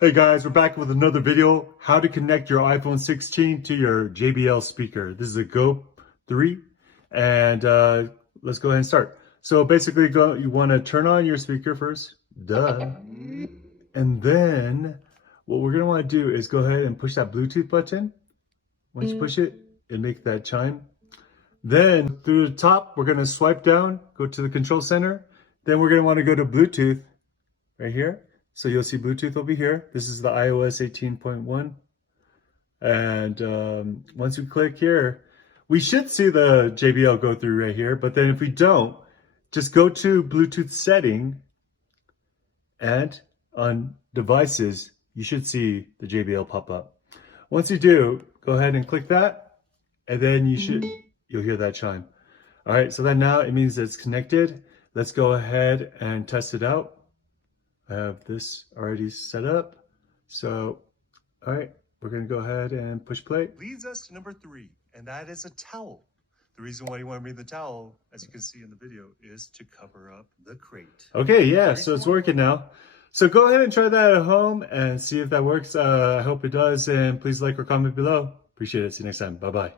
Hey guys, we're back with another video, how to connect your iPhone 16 to your JBL speaker. This is a Go 3 and let's go ahead and start. So basically you want to turn on your speaker first, duh. And then what we're going to want to do is go ahead and push that Bluetooth button. Once you push it, it'll make that chime. Then through the top, we're going to swipe down, go to the control center. Then we're going to want to go to Bluetooth right here. So you'll see Bluetooth will be here. This is the iOS 18.1. And once we click here, we should see the JBL go through right here. But then if we don't, just go to Bluetooth setting and on devices, you should see the JBL pop up. Once you do, go ahead and click that. And then you'll hear that chime. All right, so then now it means it's connected. Let's go ahead and test it out. I have this already set up. So, all right, we're gonna go ahead and push play. Leads us to number 3, and that is a towel. The reason why you want to bring the towel, as you can see in the video, is to cover up the crate. Okay, yeah, so it's working now. So go ahead and try that at home and see if that works. I hope it does, and please like or comment below. Appreciate it. See you next time. Bye-bye.